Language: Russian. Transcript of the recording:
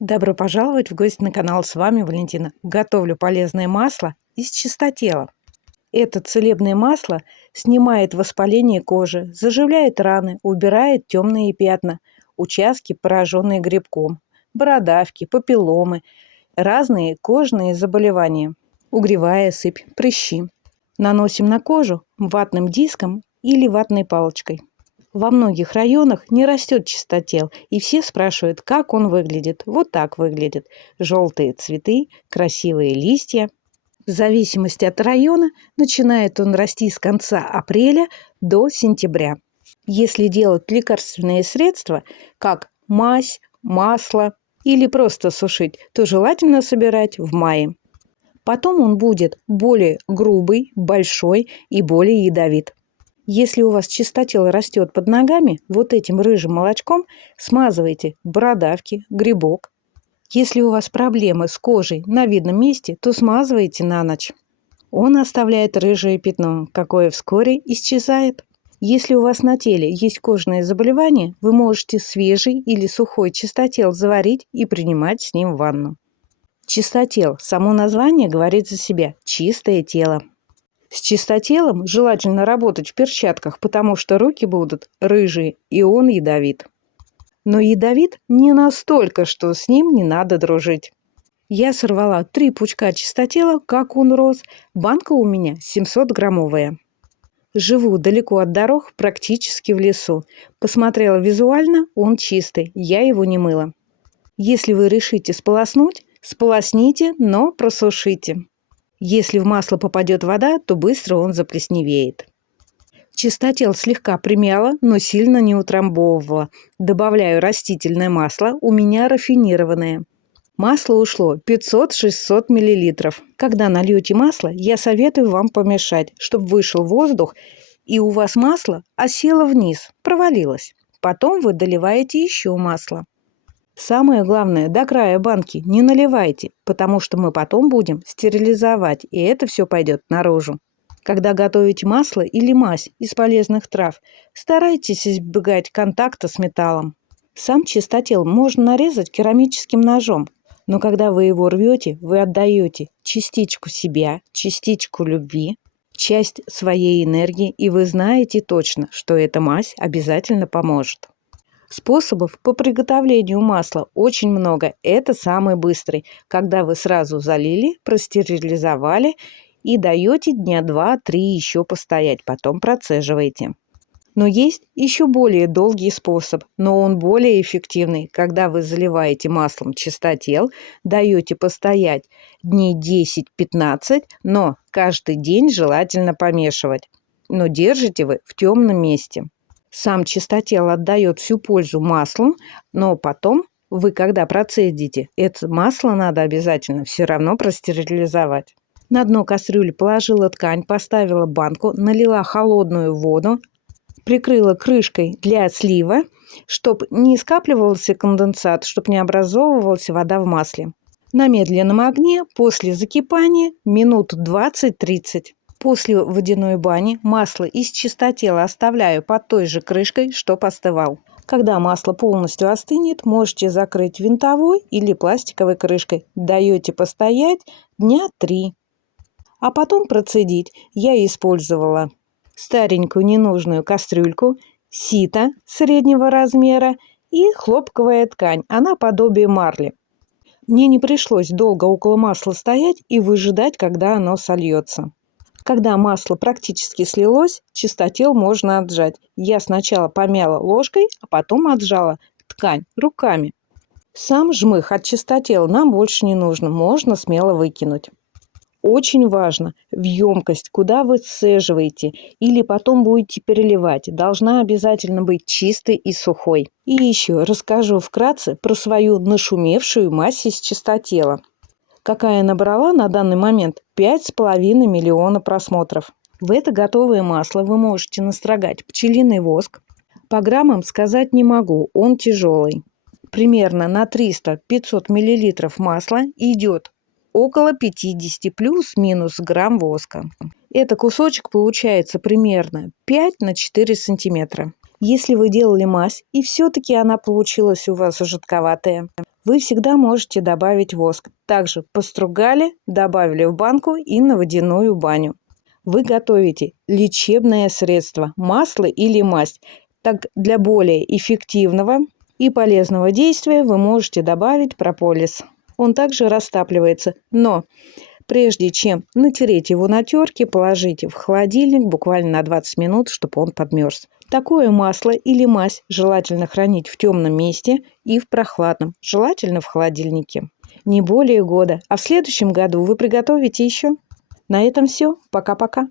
Добро пожаловать в гости на канал. С вами Валентина. Готовлю полезное масло из чистотела. Это целебное масло снимает воспаление кожи, заживляет раны, убирает темные пятна, участки, пораженные грибком, бородавки, папилломы, разные кожные заболевания, угревая сыпь, прыщи. Наносим на кожу ватным диском или ватной палочкой. Во многих районах не растет чистотел, и все спрашивают, как он выглядит. Вот так выглядит. Желтые цветы, красивые листья. В зависимости от района начинает он расти с конца апреля до сентября. Если делать лекарственные средства, как мазь, масло или просто сушить, то желательно собирать в мае. Потом он будет более грубый, большой и более ядовит. Если у вас чистотел растет под ногами, вот этим рыжим молочком смазывайте бородавки, грибок. Если у вас проблемы с кожей на видном месте, то смазывайте на ночь. Он оставляет рыжее пятно, какое вскоре исчезает. Если у вас на теле есть кожные заболевания, вы можете свежий или сухой чистотел заварить и принимать с ним ванну. Чистотел. Само название говорит за себя. Чистое тело. С чистотелом желательно работать в перчатках, потому что руки будут рыжие, и он ядовит. Но ядовит не настолько, что с ним не надо дружить. Я сорвала 3 пучка чистотела, как он рос. Банка у меня 700-граммовая. Живу далеко от дорог, практически в лесу. Посмотрела визуально, он чистый, я его не мыла. Если вы решите сполоснуть, сполосните, но просушите. Если в масло попадет вода, то быстро он заплесневеет. Чистотел слегка примяла, но сильно не утрамбовывала. Добавляю растительное масло, у меня рафинированное. Масло ушло 500-600 мл. Когда нальете масло, я советую вам помешать, чтобы вышел воздух, и у вас масло осело вниз, провалилось. Потом вы доливаете еще масло. Самое главное, до края банки не наливайте, потому что мы потом будем стерилизовать, и это все пойдет наружу. Когда готовите масло или мазь из полезных трав, старайтесь избегать контакта с металлом. Сам чистотел можно нарезать керамическим ножом, но когда вы его рвете, вы отдаете частичку себя, частичку любви, часть своей энергии, и вы знаете точно, что эта мазь обязательно поможет. Способов по приготовлению масла очень много. Это самый быстрый, когда вы сразу залили, простерилизовали и даете дня 2-3 еще постоять, потом процеживаете. Но есть еще более долгий способ, но он более эффективный, когда вы заливаете маслом чистотел, даете постоять дней 10-15, но каждый день желательно помешивать. Но держите вы в темном месте. Сам чистотел отдает всю пользу маслу, но потом вы, когда процедите, это масло надо обязательно все равно простерилизовать. На дно кастрюли положила ткань, поставила банку, налила холодную воду, прикрыла крышкой для слива, чтобы не скапливался конденсат, чтобы не образовывалась вода в масле. На медленном огне после закипания минут 20-30. После водяной бани масло из чистотела оставляю под той же крышкой, чтоб остывал. Когда масло полностью остынет, можете закрыть винтовой или пластиковой крышкой. Даете постоять дня 3. А потом процедить. Я использовала старенькую ненужную кастрюльку, сито среднего размера и хлопковая ткань. Она подобие марли. Мне не пришлось долго около масла стоять и выжидать, когда оно сольется. Когда масло практически слилось, чистотел можно отжать. Я сначала помяла ложкой, а потом отжала ткань руками. Сам жмых от чистотела нам больше не нужно, можно смело выкинуть. Очень важно, в емкость, куда вы сцеживаете или потом будете переливать, должна обязательно быть чистой и сухой. И еще расскажу вкратце про свою нашумевшую мазь из чистотела. Какая набрала на данный момент 5,5 миллиона просмотров. В это готовое масло вы можете настрогать пчелиный воск. По граммам сказать не могу, он тяжелый. Примерно на 300-500 мл масла идет около 50 плюс-минус грамм воска. Это кусочек получается примерно 5 на 4 сантиметра. Если вы делали мазь и все-таки она получилась у вас жидковатая, вы всегда можете добавить воск. Также постругали, добавили в банку и на водяную баню. Вы готовите лечебное средство, масло или мазь. Так, для более эффективного и полезного действия вы можете добавить прополис. Он также растапливается, но прежде чем натереть его на терке, положите в холодильник буквально на 20 минут, чтобы он подмерз. Такое масло или мазь желательно хранить в темном месте и в прохладном, желательно в холодильнике. Не более года, а в следующем году вы приготовите еще. На этом все. Пока-пока.